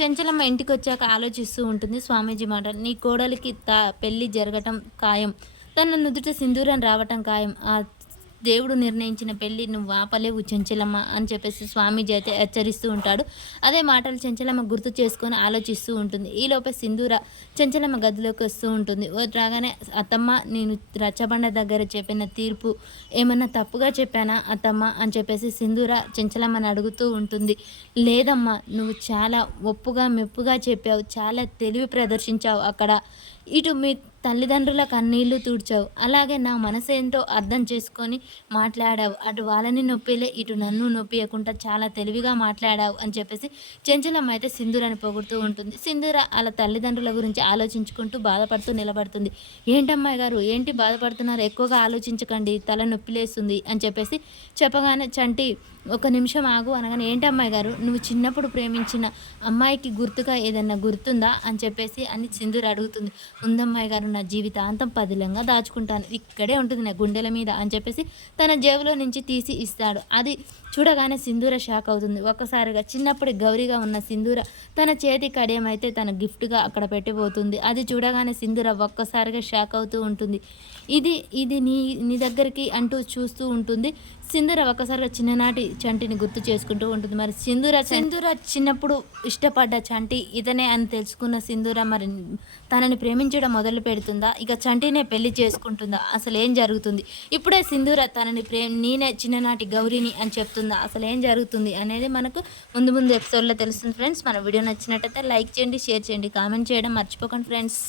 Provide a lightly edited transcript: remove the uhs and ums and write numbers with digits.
చెంచలమ్మ ఇంటికొచ్చాక ఆలోచిస్తూ ఉంటుంది స్వామీజీ మాటలు. నీ కోడలికి పెళ్లి జరగటం ఖాయం. తన నుదుట సింధూరం రావటం ఖాయం. ఆ దేవుడు నిర్ణయించిన పెళ్లి నువ్వు ఆపలేవు చెంచలమ్మ అని చెప్పేసి స్వామీజీ అయితే హెచ్చరిస్తూ ఉంటాడు. అదే మాటలు చెంచలమ్మ గుర్తు చేసుకొని ఆలోచిస్తూ ఉంటుంది. ఈలోపే సింధూర చెంచలమ్మ గదిలోకి వస్తూ ఉంటుంది. రాగానే అత్తమ్మ, నేను రచ్చబండ దగ్గర చెప్పిన తీర్పు ఏమన్నా తప్పుగా చెప్పానా అత్తమ్మ అని చెప్పేసి సింధూర చెంచలమ్మని అడుగుతూ ఉంటుంది. లేదమ్మా, నువ్వు చాలా ఒప్పుగా మెప్పుగా చెప్పావు, చాలా తెలివి ప్రదర్శించావు అక్కడ. ఇటు మీ తల్లిదండ్రుల కన్నీళ్లు తుడిచావు, అలాగే నా మనసేంటో అర్థం చేసుకొని మాట్లాడావు. అటు వాళ్ళని నొప్పిలే, ఇటు నన్ను నొప్పియకుండా చాలా తెలివిగా మాట్లాడావు అని చెప్పేసి చెంచలమ్మ అయితే సింధూరాని పొగుడుతూ ఉంటుంది. సింధూర అలా తల్లిదండ్రుల గురించి ఆలోచించుకుంటూ బాధపడుతూ నిలబడుతుంది. ఏంటమ్మాయి గారు, ఏంటి బాధపడుతున్నారు, ఎక్కువగా ఆలోచించకండి, తల నొప్పిలేస్తుంది అని చెప్పేసి చెప్పగానే చంటి ఒక నిమిషం ఆగు అనగానే, ఏంటమ్మాయి గారు, నువ్వు చిన్నప్పుడు ప్రేమించిన అమ్మాయికి గుర్తుగా ఏదన్నా గుర్తుందా అని చెప్పేసి అని సింధూర అడుగుతుంది. ఉందమ్మాయి గారు, నా జీవితాంతం పదిలంగా దాచుకుంటాను, ఇక్కడే ఉంటుంది నా గుండెల మీద అని చెప్పేసి తన జేబులో నుంచి తీసి ఇస్తాడు. అది చూడగానే సింధూర షాక్ అవుతుంది. ఒక్కసారిగా చిన్నప్పుడు గౌరీగా ఉన్న సింధూర తన చేతి కడియం అయితే తన గిఫ్ట్గా అక్కడ పెట్టిపోతుంది. అది చూడగానే సింధూర ఒక్కసారిగా షాక్ అవుతూ ఉంటుంది. ఇది ఇది నీ నీ దగ్గరికి అంటూ చూస్తూ ఉంటుంది. సింధూర ఒక్కసారిగా చిన్ననాటి చంటిని గుర్తు చేసుకుంటూ ఉంటుంది. మరి సింధూర చిన్నప్పుడు ఇష్టపడ్డ చంటి ఇతనే అని తెలుసుకున్న సింధూర మరి తనని ప్రేమించడం మొదలు పెడుతుందా, ఇక చంటినే పెళ్లి చేసుకుంటుందా, అసలు ఏం జరుగుతుంది? ఇప్పుడే సింధూర తనని నేనే చిన్ననాటి గౌరీని అని చెప్తుందా, అసలు ఏం జరుగుతుంది అనేది మనకు ముందు ముందు ఎపిసోడ్లో తెలుస్తుంది ఫ్రెండ్స్. మన వీడియో నచ్చినట్టయితే లైక్ చేయండి, షేర్ చేయండి, కామెంట్ చేయడం మర్చిపోకండి ఫ్రెండ్స్.